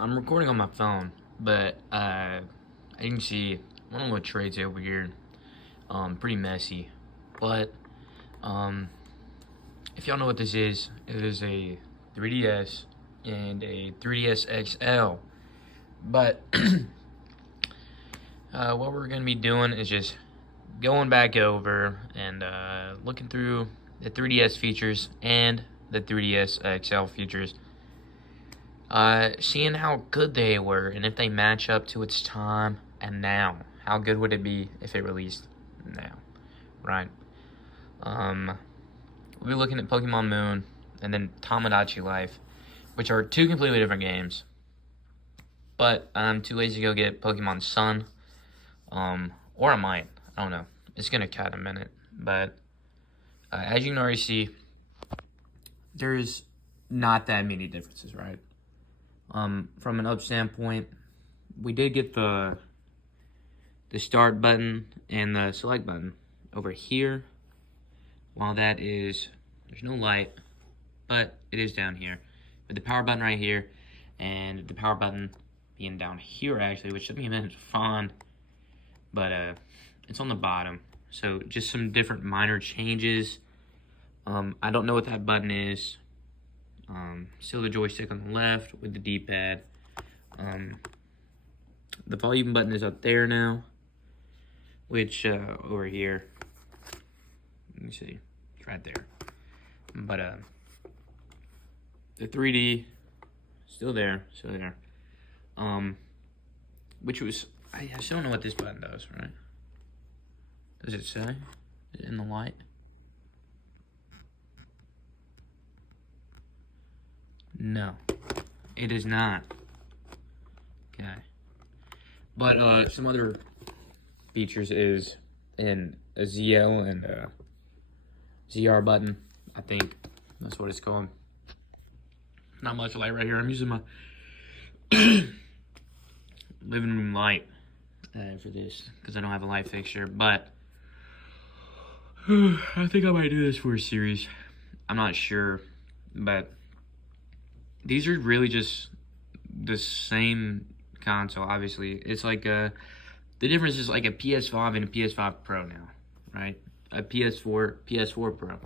I'm recording on my phone, but you can see one of my trades over here. Pretty messy, but um, if y'all know what this is, it is a 3DS and a 3DS XL. But what we're gonna be doing is just going back over and looking through the 3DS features and the 3DS XL features. Seeing how good they were and if they match up to its time and now. How good would it be if it released now, right? We'll be looking at Pokemon Moon and then Tomodachi Life, which are two completely different games. But I'm too lazy to go get Pokemon Sun, or I might. I don't know. It's gonna cut in a minute, but as you can already see, there's not that many differences, right? From an up standpoint, we did get the start button and the select button over here. While that is, there's no light, but it is down here. With the power button right here, and the power button being down here actually, which took me a minute to find, but it's on the bottom. So just some different minor changes. I don't know what that button is. Still the joystick on the left with the D-pad. The volume button is up there now, which over here, let me see, it's right there. But the 3D still there. Which was, I still don't know what this button does, right? Does it say? Is it in the light? No, it is not. Okay. But some other features is in a ZL and a ZR button. I think that's what it's called. Not much light right here. I'm using my living room light for this because I don't have a light fixture. But I think I might do this for a series. I'm not sure, but these are really just the same console. Obviously, it's like the difference is like a PS5 and a PS5 Pro now, right? A PS4 Pro.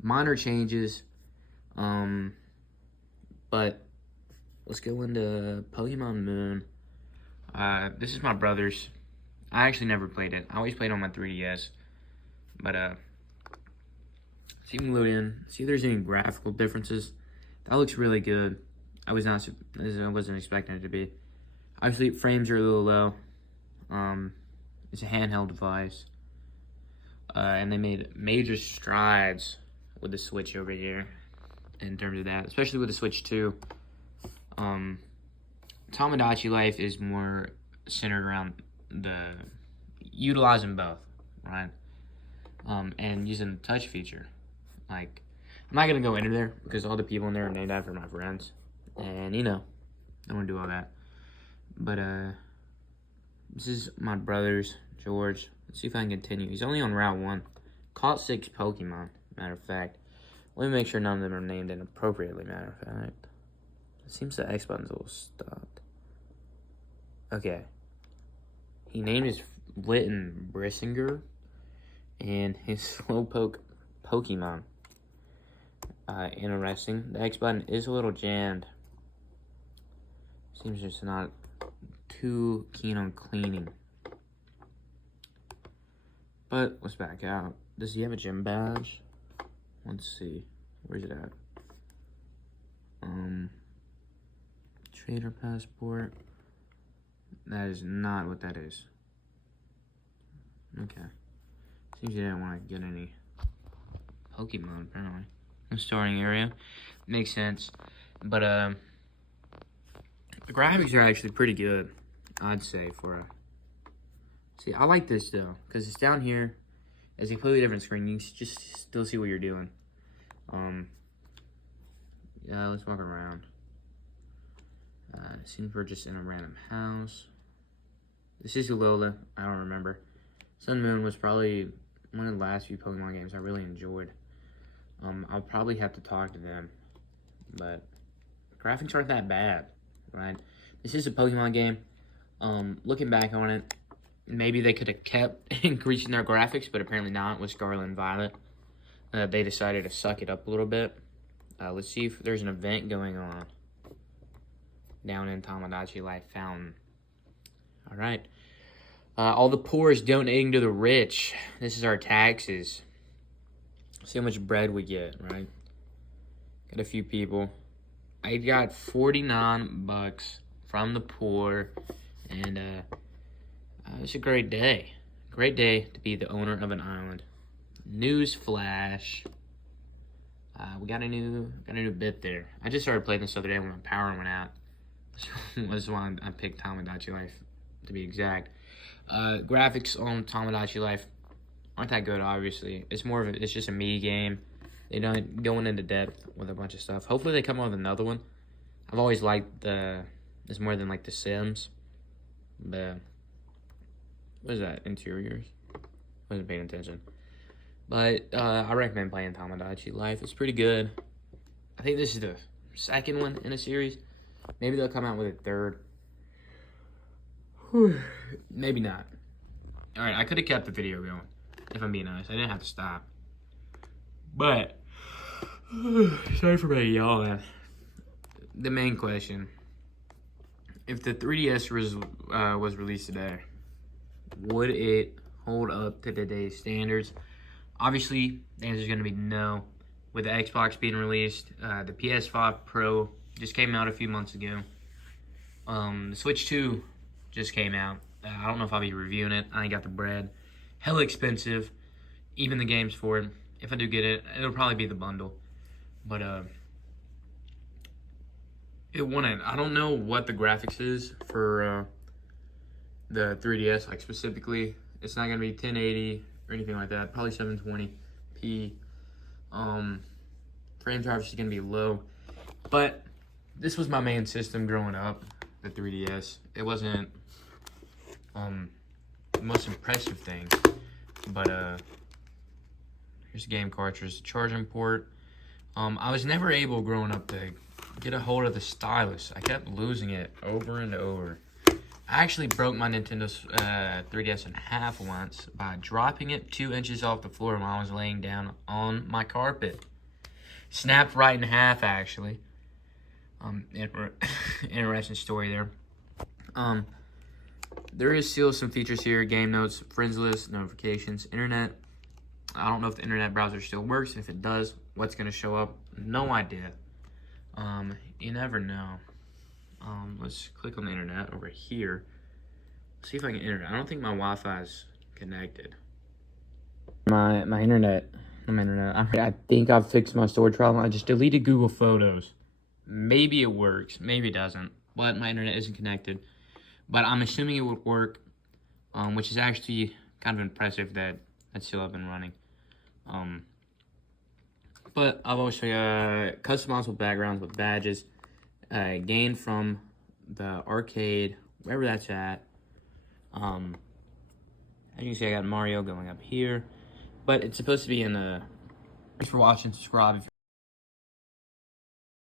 Minor changes, but let's go into Pokemon Moon. This is my brother's. I actually never played it. I always played on my 3DS, but see, we can load in. See if there's any graphical differences. That looks really good. I wasn't expecting it to be. Obviously, frames are a little low. It's a handheld device. And they made major strides with the Switch over here in terms of that, especially with the Switch 2. Tomodachi Life is more centered around utilizing both, right? And using the touch feature. Like, I'm not gonna go into there because all the people in there are named after my friends, and I don't want to do all that. But this is my brother's, George. Let's see if I can continue. He's only on Route 1. Caught 6 Pokemon, matter of fact. Let me make sure none of them are named inappropriately, matter of fact. It seems the X button's a little stopped. Okay. He named his Litten Brissinger and his Slowpoke Pokemon. Interesting. The X button is a little jammed. Seems just not too keen on cleaning. But let's back out. Does he have a gym badge? Let's see. Where's it at? Trader passport. That is not what that is. Okay. Seems you didn't want to get any Pokemon, apparently. The starting area. Makes sense. But, the graphics are actually pretty good, I'd say, for a... See, I like this, though, because it's down here. It's a completely different screen. You can just still see what you're doing. Yeah, let's walk around. Seems we're just in a random house. This is Alola. I don't remember. Sun Moon was probably one of the last few Pokemon games I really enjoyed. I'll probably have to talk to them, but graphics aren't that bad, right? This is a Pokemon game. Looking back on it, maybe they could have kept increasing their graphics, but apparently not with Scarlet and Violet. They decided to suck it up a little bit. Let's see if there's an event going on down in Tomodachi Life Fountain. All right. All the poor is donating to the rich. This is our taxes. See how much bread we get, right? Got a few people. I got 49 bucks from the poor, and it's a great day. Great day to be the owner of an island. News flash. We got a new bit there. I just started playing this the other day when my power went out. This is why I picked Tomodachi Life, to be exact. Graphics on Tomodachi Life aren't that good, obviously. It's more of it's just a me game. They don't going into depth with a bunch of stuff. Hopefully they come up with another one. I've always liked it's more than like The Sims. But what is that? Interiors? Wasn't paying attention. But I recommend playing Tomodachi Life. It's pretty good. I think this is the second one in a series. Maybe they'll come out with a third. Maybe not. Alright, I could have kept the video going, if I'm being honest. I didn't have to stop. But, sorry for being yawning. The main question. If the 3DS was released today, would it hold up to today's standards? Obviously, the answer is going to be no. With the Xbox being released, the PS5 Pro just came out a few months ago. The Switch 2 just came out. I don't know if I'll be reviewing it. I ain't got the bread. Hella expensive. Even the games for it. If I do get it, it'll probably be the bundle. But, it wouldn't. I don't know what the graphics is for the 3DS. Like, specifically, it's not going to be 1080 or anything like that. Probably 720p. Frame rate is going to be low. But this was my main system growing up, the 3DS. It wasn't the most impressive thing. But here's a game cartridge, the charging port. I was never able growing up to get a hold of the stylus. I kept losing it over and over. I actually broke my Nintendo 3DS in half once by dropping it 2 inches off the floor while I was laying down on my carpet. Snapped right in half, actually. Interesting story there. There is still some features here: game notes, friends list, notifications, internet. I don't know if the internet browser still works. If it does, what's going to show up? No idea. You never know. Let's click on the internet over here. See if I can internet. I don't think my Wi-Fi is connected. My internet. I think I've fixed my storage problem. I just deleted Google Photos. Maybe it works. Maybe it doesn't. But my internet isn't connected. But I'm assuming it would work, which is actually kind of impressive that that's still up and running. But I've also got customizable backgrounds with badges, gained from the arcade, wherever that's at. As you can see, I got Mario going up here, but it's supposed to be in the. Thanks for watching. Subscribe if